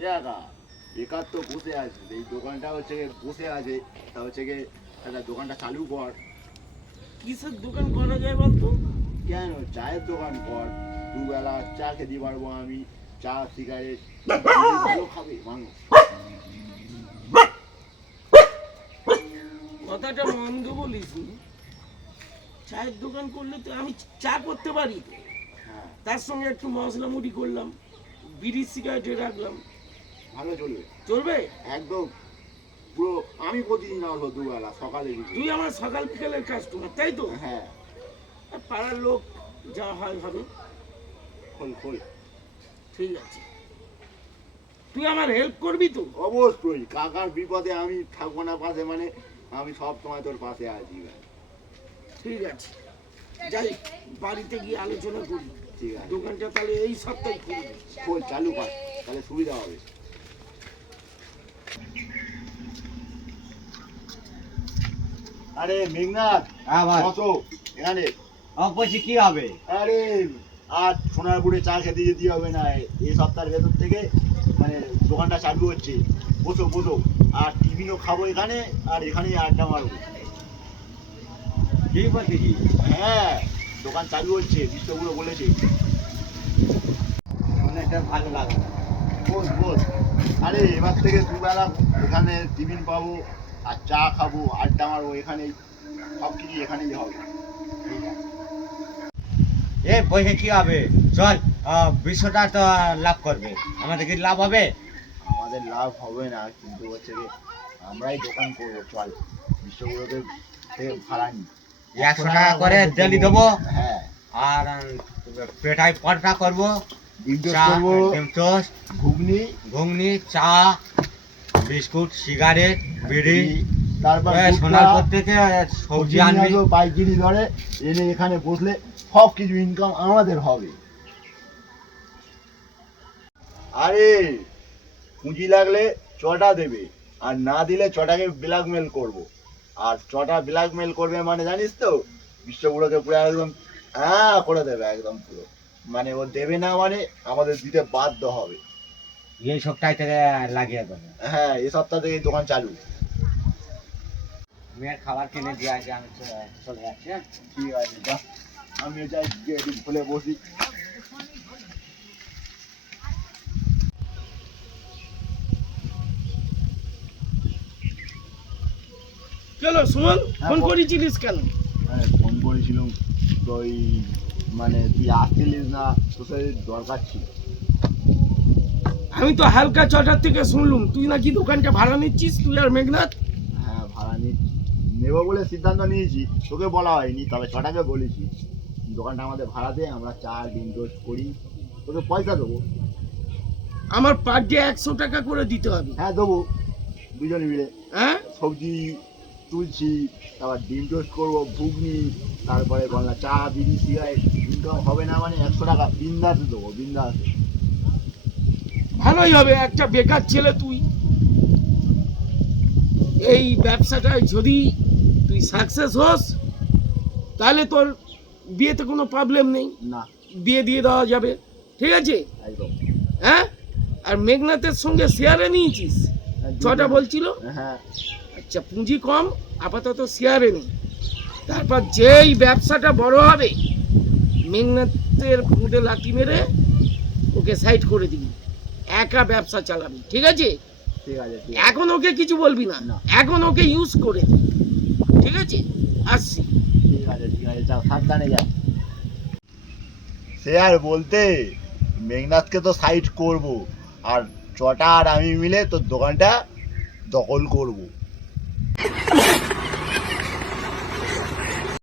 একা বেকার তো বসে আছে, এই দোকানটা হচ্ছে বসে আছে, তা হচ্ছে গিয়ে একটা দোকানটা চালু কর। কিসের দোকান করা যায় বলতো? কেন, চায়ের দোকান কর, দুবেলা চা খেতে পারবো আমি, চা সিগারেট ভালো খাবে মানুষ। কথাটা মন্দ বলিস নি। চায়ের দোকান করলে তো আমি চা করতে পারি তো। হ্যাঁ, তার সঙ্গে একটু মশলা মুড়ি করলাম, বিড়ি সিগারেটে রাখলাম, ভালো চলবে চলবে? একদম। পুরো আমি প্রতিদিন আসবো দুবেলা, সকালে তুই বিকেলে। আমার সকাল বিকেলের কাস্টমার, তাই তো? হ্যাঁ, আর পাড়ার লোক যা হয় হবে। খোল খোল। ঠিক আছে, তুই আমার হেল্প করবি তো? অবশ্যই, কাকার বিপদে আমি থাকবো না পাশে, মানে আমি সব সময় তোর পাশে আছি ভাই। ঠিক আছে, যাই বাড়িতে গিয়ে আলোচনা করি। ঠিক আছে, দোকানটা তাহলে এই সপ্তাহে খুলবি। খোল চালু কর, তাহলে সুবিধা হবে। আরে মেঘনাথ, হ্যাঁ ভাই, বসো এখানে। বলছি কি হবে? আরে আর সোনারপুরে চা খেতে যেতে হবে না, এই সপ্তাহের ভেতর থেকে মানে দোকানটা চালু হচ্ছে। বসো বসো, আর টিফিনও খাবো এখানে, আর এখানেই আড্ডা মারবো। কি বলতেছি? হ্যাঁ, দোকান চালু হচ্ছে, বিশ্বগুলো বলেছে। অনেকটা ভালো লাগে। বস বস। আরে এবার থেকে দুবেলা এখানে টিফিন পাবো, আর চা খাবো, আড্ডা মারবো, এখানেই সব কিছু এখানেই হবে। এ বসে কি হবে? চল, 200টা তো লাভ করবে, আমাদের কি লাভ হবে? আমাদের লাভ হবে না, কিন্তু হচ্ছে কি আমরাই দোকান করবো, চল বিশ্বগুলোতে থেকে ভাড়া নিই। 100 টাকা করে ডেলি দেবো, হ্যাঁ, আর পেটাই পরোটা করবো, ডিম টোস্ট চা, করবো, ডিম টোস্ট, ঘুগনি, ঘুগনি, চা, বিস্কুট, সিগারেট, বিড়ি। তারপর সোনারপুর থেকে সবজি আনবি। পাইকারি ধরে এনে এখানে বসলে সব কিছু ইনকাম আমাদের হবে। আরে পুঁজি লাগলে চটা দেবে, আর না দিলে চটাকে ব্ল্যাকমেল করব। আর চটা ব্ল্যাকমেল করবে মানে জানিস তো, বিশ্বগুলোকে পুরো একদম হ্যাঁ করে দেবে একদম পুরো, মানে ও দেবে না মানে আমাদের দিতে বাধ্য হবে। এই সপ্তাহ থেকে লাগিয়ে দেবো। হ্যাঁ, এই সপ্তাহ থেকে এই দোকান চালু। মেয়ের খাবার কিনে দিয়ে আছে, আমি চলে যাচ্ছি। হ্যাঁ? ঠিক আছে, যা, আমিও যাই গেট খুলে বসি। কেন সুমন, ফোন করেছিলিস কেন? হ্যাঁ, ফোন করেছিলাম তো, ওই মানে তুই আসছিলিস না, তোর সাথে দরকার ছিল। আমি তো হালকা চটার থেকে শুনলুম তুই নাকি দোকানটা ভাড়া নিচ্ছিস, তুই আর মেঘনাথ। হ্যাঁ, ভাড়া নেবো বলে সিদ্ধান্ত নিয়েছি, তোকে বলা হয়নি, তবে ছটাকে বলেছি দোকানটা আমাদের ভাড়া দে, আমরা চা ডিম টোস্ট করি, তোকে পয়সা দেবো। আমার পার ডে 100 টাকা করে দিতে হবে। হ্যাঁ দেবো, দুজনে মিলে হ্যাঁ, সবজি তুলছি, তারপর ডিম টোস্ট করবো, ঘুগনি, তারপরে গলা চা বিড়ি সিগারেট, ইনকাম হবে না মানে 100 টাকা বিন্দাসে দেবো, বিন্দাসে। ভালোই হবে, একটা বেকার ছেলে তুই। এই ব্যবসাটায় যদি তুই সাকসেস হোস, তাহলে তোর বিয়েতে কোনো প্রবলেম নেই, না, বিয়ে দিয়ে দেওয়া যাবে। ঠিক আছে? একদম। হ্যাঁ, আর মেঘনাথের সঙ্গে শেয়ারে নিয়েছিস, ছটা বলছিল। হ্যাঁ, আচ্ছা, পুঁজি কম, আপাতত শেয়ারে নেই। তারপর যেই ব্যবসাটা বড় হবে, মেঘনাথের ফুটে লাঠি মেরে ওকে সাইড করে দিবি, একা ব্যবসা চালাবি। ঠিক আছে? ঠিক আছে, ঠিক আছে। এখন ওকে কিছু বলবি না, না। এখন ওকে ইউজ করে দিবি। ঠিক আছে? আসছি। ঠিক আছে, ঠিক আছে, যাও সাবধানে যা। সে আর বলতে, মেঘনাথকে তো সাইড করব, আর চটা আর আমি মিলে তোর দোকানটা দখল করব।